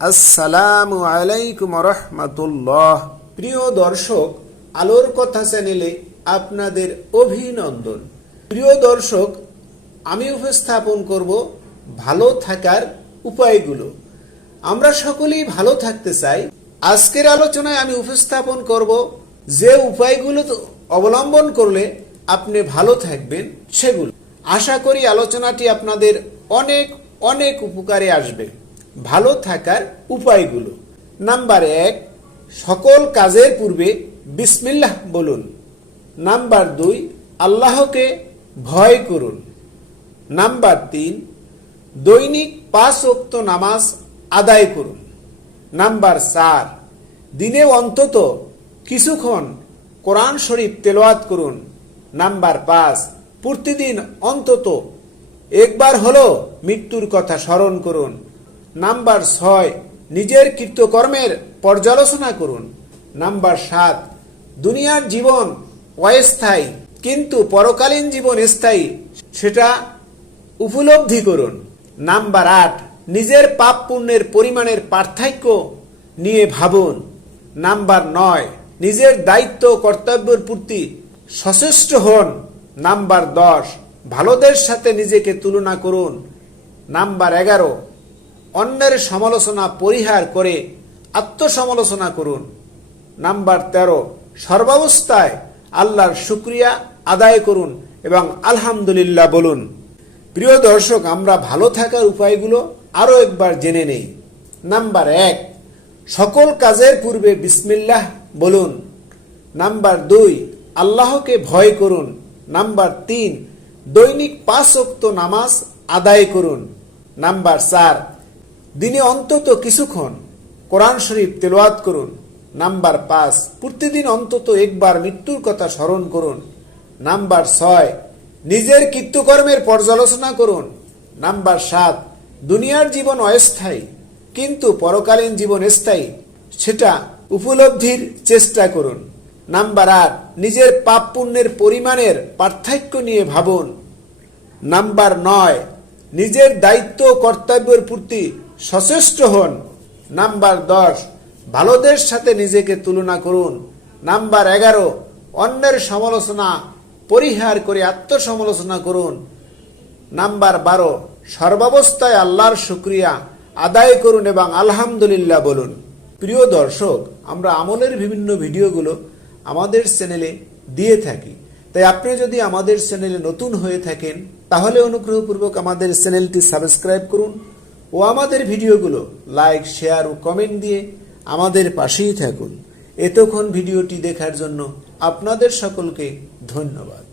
আসসালামু আলাইকুম রহমতুল্লাহ প্রিয় দর্শক, আলোর কথা চ্যানেলে আপনাদের অভিনন্দন। প্রিয় দর্শক, আমি উপস্থাপন করব ভালো থাকার উপায়গুলো। আমরা সকলেই ভালো থাকতে চাই। আজকের আলোচনায় আমি উপস্থাপন করব যে উপায়গুলো অবলম্বন করলে আপনি ভালো থাকবেন সেগুলো। আশা করি আলোচনাটি আপনাদের অনেক অনেক উপকারে আসবে। ভালো থাকার উপায়গুলো। নাম্বার এক, সকল কাজের পূর্বে বিসমিল্লাহ বলুন। নাম্বার দুই, আল্লাহকে ভয় করুন। নাম্বার তিন, দৈনিক পাঁচ ওক্ত নামাজ আদায় করুন। নাম্বার চার, দিনে অন্তত কিছুক্ষণ কোরআন শরীফ তেলাওয়াত করুন। নাম্বার পাঁচ, প্রতিদিন অন্তত একবার হলো মৃত্যুর কথা স্মরণ করুন। নাম্বার ছয়, নিজের কৃতকর্মের পর্যালোচনা করুন। নাম্বার সাত, দুনিয়ার জীবন অস্থায়ী, কিন্তু পরকালীন জীবন স্থায়ী, সেটা উপলব্ধি করুন। নাম্বার আট, নিজের পাপ পুণ্যের পরিমাণের পার্থক্য নিয়ে ভাবুন। নাম্বার নয়, নিজের দায়িত্ব কর্তব্যের প্রতি সচেষ্ট হন। নাম্বার দশ, ভালোদের সাথে নিজেকে তুলনা করুন। নাম্বার এগারো অন্যের সমালোচনা পরিহার করে আত্মসমালোচনা করুন। নাম্বার তেরো, সর্বাবস্থায় আল্লাহর শুক্রিয়া আদায় করুন এবং আলহামদুলিল্লাহ বলুন। প্রিয় দর্শক, আমরা ভালো থাকার উপায়গুলো আরও একবার জেনে নেই। নাম্বার এক, সকল কাজের পূর্বে বিসমিল্লাহ বলুন। নাম্বার দুই, আল্লাহকে ভয় করুন। নাম্বার তিন, দৈনিক পাঁচ অক্ত নামাজ আদায় করুন। নাম্বার চার দিনে অন্তত কিছুক্ষণ কোরআন শরীফ তেলাওয়াত করুন, নাম্বার পাঁচ, প্রতিদিন অন্তত একবার মৃত্যুর কথা স্মরণ করুন, নাম্বার ছয়, নিজের কৃত্যকর্মের পর্যালোচনা করুন, নাম্বার সাত, দুনিয়ার জীবন অস্থায়ী, কিন্তু পরকালীন জীবন স্থায়ী, সেটা উপলব্ধির চেষ্টা করুন, নাম্বার আট, নিজের পাপ পুণ্যের পরিমাণের পার্থক্য নিয়ে ভাবুন, নাম্বার নয়, নিজের দায়িত্ব কর্তব্যের প্রতি সচেষ্ট হন। নাম্বার দশ, ভালোদের সাথে নিজেকে তুলনা করুন। নাম্বার এগারো, অন্যের সমালোচনা পরিহার করে আত্মসমালোচনা করুন। নাম্বার বারো, সর্বাবস্থায় আল্লাহর শুক্রিয়া আদায় করুন এবং আলহামদুলিল্লাহ বলুন। প্রিয় দর্শক, আমরা আমলের বিভিন্ন ভিডিওগুলো আমাদের চ্যানেলে দিয়ে থাকি। তাই আপনি যদি আমাদের চ্যানেলে নতুন হয়ে থাকেন, তাহলে অনুগ্রহপূর্বক আমাদের চ্যানেলটি সাবস্ক্রাইব করুন। ও আমাদের ভিডিওগুলো লাইক, শেয়ার ও কমেন্ট দিয়ে আমাদের পাশেই থাকুন। এতক্ষণ ভিডিওটি দেখার জন্য আপনাদের সকলকে ধন্যবাদ।